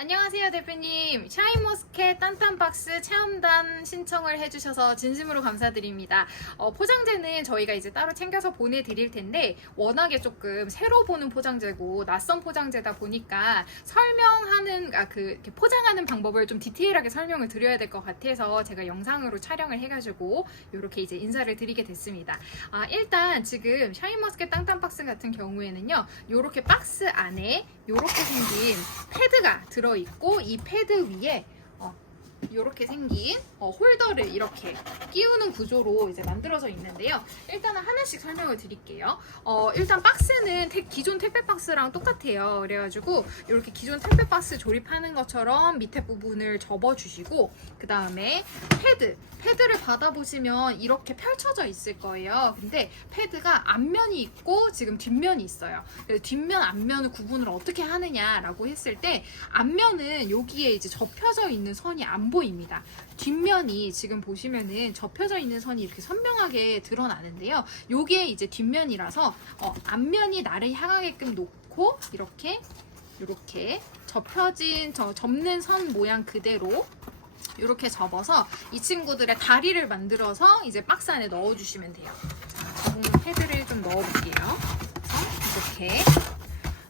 안녕하세요 대표님. 샤인머스켓 딴딴박스 체험단 신청을 해주셔서 진심으로 감사드립니다. 어, 포장재는 저희가 이제 따로 챙겨서 보내드릴 텐데 워낙에 조금 새로 보는 포장재고 낯선 포장재다 보니까 설명하는 아, 그 포장하는 방법을 좀 디테일하게 설명을 드려야 될 것 같아서 제가 영상으로 촬영을 해가지고 이렇게 이제 인사를 드리게 됐습니다. 아, 일단 지금 샤인머스켓 땅땅박스 같은 경우에는요 이렇게 박스 안에 이렇게 생긴 패드가 들어있고 이 패드 위에 어, 이렇게 생긴 어, 홀더를 이렇게 끼우는 구조로 이제 만들어져 있는데요. 일단은 하나씩 설명을 드릴게요. 어, 일단 박스는 택- 기존 택배 박스랑 똑같아요. 그래가지고 이렇게 기존 택배 박스 조립하는 것처럼 밑에 부분을 접어주시고 그 다음에 패드 패드를 받아보시면 이렇게 펼쳐져 있을 거예요. 근데 패드가 앞면이 있고 지금 뒷면이 있어요. 뒷면 앞면을 구분을 어떻게 하느냐라고 했을 때 앞면은 여기에 이제 접혀져 있는 선이 안 보입니다. 뒷면이 지금 보시면은 접혀져 있는 선이 이렇게 선명하게 드러나는데요. 요게 이제 뒷면이라서 어, 앞면이 나를 향하게끔 놓고 이렇게 이렇게 접혀진 저 접는 선 모양 그대로 이렇게 접어서 이 친구들의 다리를 만들어서 이제 박스 안에 넣어주시면 돼요. 자, 적응 패드를 좀 넣어볼게요. 이렇게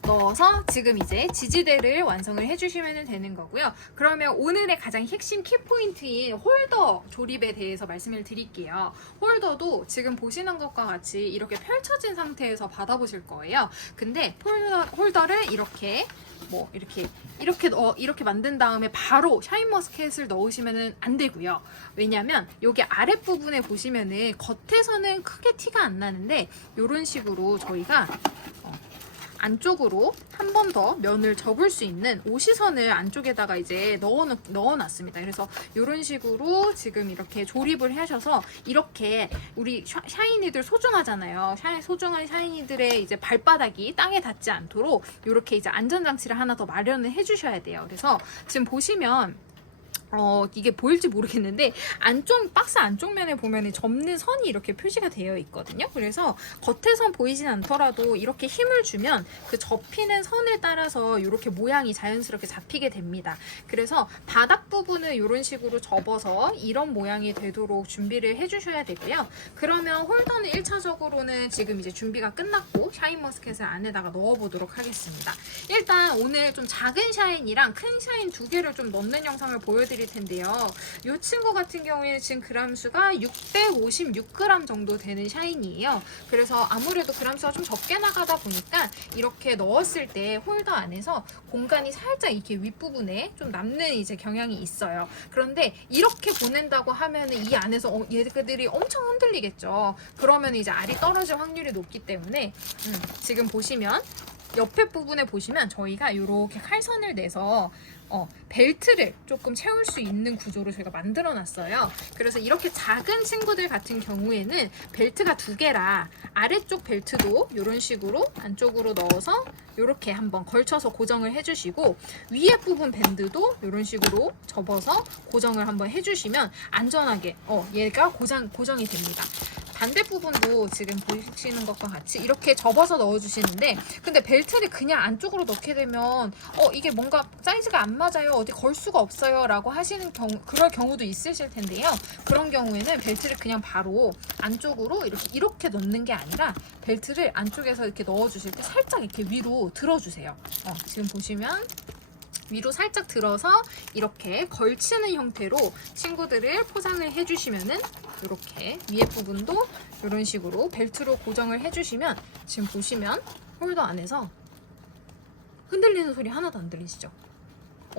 넣어서 지금 이제 지지대를 완성을 해주시면 되는 거고요. 그러면 오늘의 가장 핵심 키포인트인 홀더 조립에 대해서 말씀을 드릴게요. 홀더도 지금 보시는 것과 같이 이렇게 펼쳐진 상태에서 받아보실 거예요. 근데 홀더, 홀더를 이렇게 뭐 이렇게 이렇게 넣어 이렇게 만든 다음에 바로 샤인머스켓을 넣으시면은 안 되고요. 왜냐면 여기 아랫 부분에 보시면은 겉에서는 크게 티가 안 나는데 이런 식으로 저희가 어, 안쪽으로 한 번 더 면을 접을 수 있는 오시선을 안쪽에다가 이제 넣어 넣어놨습니다. 그래서 이런 식으로 지금 이렇게 조립을 하셔서 이렇게 우리 샤- 샤이니들 소중하잖아요. 샤, 소중한 샤이니들의 이제 발바닥이 땅에 닿지 않도록 이렇게 이제 안전장치를 하나 더 마련을 해주셔야 돼요. 그래서 지금 보시면 어, 이게 보일지 모르겠는데, 안쪽, 박스 안쪽 면에 보면 접는 선이 이렇게 표시가 되어 있거든요. 그래서 겉에선 보이진 않더라도 이렇게 힘을 주면 그 접히는 선을 따라서 이렇게 모양이 자연스럽게 잡히게 됩니다. 그래서 바닥 부분을 이런 식으로 접어서 이런 모양이 되도록 준비를 해주셔야 되고요. 그러면 홀더는 1차적으로는 지금 이제 준비가 끝났고, 샤인 머스켓을 안에다가 넣어보도록 하겠습니다. 일단 오늘 좀 작은 샤인이랑 큰 샤인 두 개를 좀 넣는 영상을 보여드릴 텐데요. 이 친구 같은 경우에는 지금 그람 수가 656g 정도 되는 샤인이에요. 그래서 아무래도 그람 수가 좀 적게 나가다 보니까 이렇게 넣었을 때 홀더 안에서 공간이 살짝 이렇게 윗부분에 좀 남는 이제 경향이 있어요. 그런데 이렇게 보낸다고 하면은 이 안에서 어, 얘들이 엄청 흔들리겠죠. 그러면 이제 알이 떨어질 확률이 높기 때문에 음, 지금 보시면 옆에 부분에 보시면 저희가 이렇게 칼선을 내서 어, 벨트를 조금 채울 수 있는 구조로 저희가 만들어 놨어요. 그래서 이렇게 작은 친구들 같은 경우에는 벨트가 두 개라 아래쪽 벨트도 이런 식으로 안쪽으로 넣어서 이렇게 한번 걸쳐서 고정을 해주시고 위에 부분 밴드도 이런 식으로 접어서 고정을 한번 해주시면 안전하게 어, 얘가 고정, 고정이 됩니다. 반대 부분도 지금 보시는 것과 같이 이렇게 접어서 넣어주시는데 근데 벨트를 그냥 안쪽으로 넣게 되면 어 이게 뭔가 사이즈가 안 맞아요. 어디 걸 수가 없어요 라고 하시는 경우 그럴 경우도 있으실 텐데요. 그런 경우에는 벨트를 그냥 바로 안쪽으로 이렇게 이렇게 넣는 게 아니라 벨트를 안쪽에서 이렇게 넣어주실 때 살짝 이렇게 위로 들어주세요. 어, 지금 보시면 위로 살짝 들어서 이렇게 걸치는 형태로 친구들을 포장을 해주시면은 이렇게 위에 부분도 이런 식으로 벨트로 고정을 해주시면 지금 보시면 홀더 안에서 흔들리는 소리 하나도 안 들리시죠?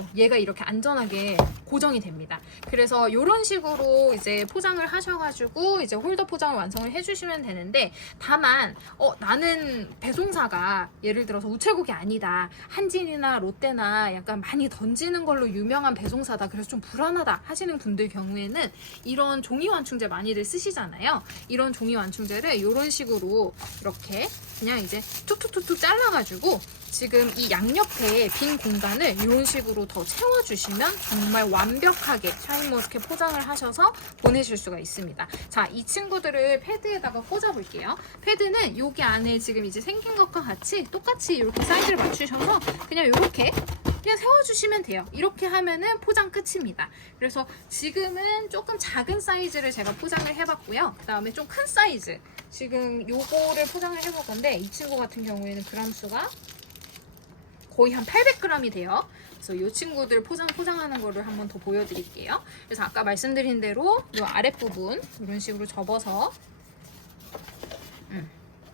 어, 얘가 이렇게 안전하게 고정이 됩니다. 그래서 이런 식으로 이제 포장을 하셔가지고 이제 홀더 포장을 완성을 해주시면 되는데 다만 어, 나는 배송사가 예를 들어서 우체국이 아니다 한진이나 롯데나 약간 많이 던지는 걸로 유명한 배송사다 그래서 좀 불안하다 하시는 분들 경우에는 이런 종이 완충제 많이들 쓰시잖아요. 이런 종이 완충제를 이런 식으로 이렇게 그냥 이제 툭툭툭툭 잘라가지고 지금 이 양옆에 빈 공간을 이런 식으로 더 채워주시면 정말 완벽하게 샤인머스켓 포장을 하셔서 보내실 수가 있습니다. 자, 이 친구들을 패드에다가 꽂아볼게요. 패드는 여기 안에 지금 이제 생긴 것과 같이 똑같이 이렇게 사이즈를 맞추셔서 그냥 이렇게 그냥 세워주시면 돼요. 이렇게 하면은 포장 끝입니다. 그래서 지금은 조금 작은 사이즈를 제가 포장을 해봤고요. 그 다음에 좀 큰 사이즈. 지금 요거를 포장을 해볼 건데 이 친구 같은 경우에는 그람 수가 거의 한 800g이 돼요. 그래서 이 친구들 포장 포장하는 거를 한번 더 보여드릴게요. 그래서 아까 말씀드린 대로 이 아랫부분 이런 식으로 접어서 음,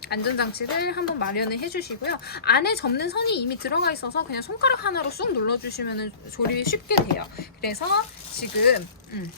안전장치를 한번 마련을 해주시고요. 안에 접는 선이 이미 들어가 있어서 그냥 손가락 하나로 쑥 눌러주시면 조립이 쉽게 돼요. 그래서 지금 음,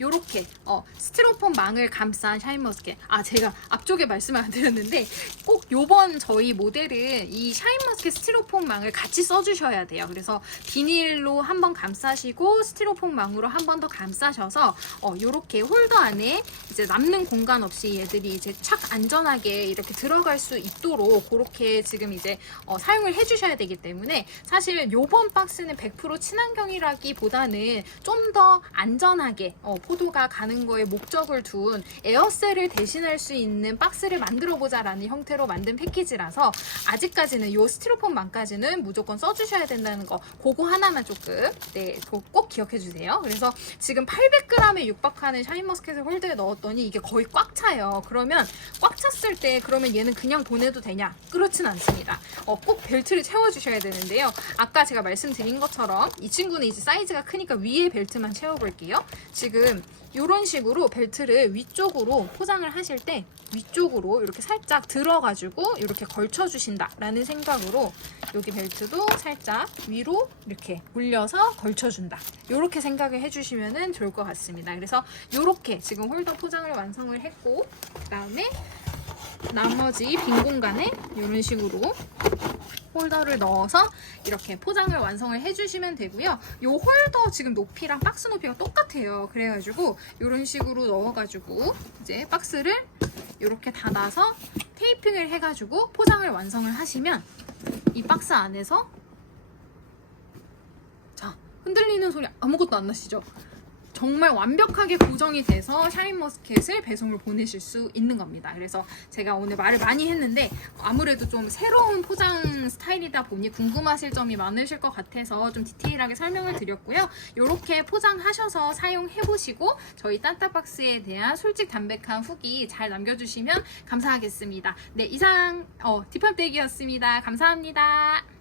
요렇게 어, 스티로폼 망을 감싼 샤인머스켓. 아 제가 앞쪽에 말씀을 안 드렸는데 꼭 요번 저희 모델은 이 샤인머스켓 스티로폼 망을 같이 써주셔야 돼요. 그래서 비닐로 한번 감싸시고 스티로폼 망으로 한 번 더 감싸셔서 어, 요렇게 홀더 안에 이제 남는 공간 없이 얘들이 이제 착 안전하게 이렇게 들어갈 수 있도록 그렇게 지금 이제 어, 사용을 해주셔야 되기 때문에 사실 요번 박스는 100% 친환경이라기보다는 좀 더 안전하게 어, 포도가 가는 거에 목적을 둔 에어셀을 대신할 수 있는 박스를 만들어 보자 라는 형태로 만든 패키지라서 아직까지는 요 스티로폼 망까지는 무조건 써주셔야 된다는 거 그거 하나만 조금 네, 꼭 기억해 주세요. 그래서 지금 800g에 육박하는 샤인머스켓을 홀더에 넣었더니 이게 거의 꽉 차요. 그러면 꽉 찼을 때 그러면 얘는 그냥 보내도 되냐? 그렇진 않습니다. 어, 꼭 벨트를 채워주셔야 되는데요. 아까 제가 말씀드린 것처럼 이 친구는 이제 사이즈가 크니까 위에 벨트만 채워볼게요. 지금 이런 식으로 벨트를 위쪽으로 포장을 하실 때 위쪽으로 이렇게 살짝 들어가지고 이렇게 걸쳐주신다라는 생각으로 여기 벨트도 살짝 위로 이렇게 올려서 걸쳐준다. 이렇게 생각을 해주시면 좋을 것 같습니다. 그래서 이렇게 지금 홀더 포장을 완성을 했고 그 다음에 나머지 빈 공간에 이런 식으로 홀더를 넣어서 이렇게 포장을 완성을 해주시면 되고요. 이 홀더 지금 높이랑 박스 높이가 똑같아요. 그래가지고 이런 식으로 넣어가지고 이제 박스를 이렇게 닫아서 테이핑을 해가지고 포장을 완성을 하시면 이 박스 안에서 자 흔들리는 소리 아무것도 안 나시죠? 정말 완벽하게 고정이 돼서 샤인머스켓을 배송을 보내실 수 있는 겁니다. 그래서 제가 오늘 말을 많이 했는데 아무래도 좀 새로운 포장 스타일이다 보니 궁금하실 점이 많으실 것 같아서 좀 디테일하게 설명을 드렸고요. 이렇게 포장하셔서 사용해 보시고 저희 딴따박스에 대한 솔직 담백한 후기 잘 남겨주시면 감사하겠습니다. 네 이상 어, 딥합덱이었습니다. 감사합니다.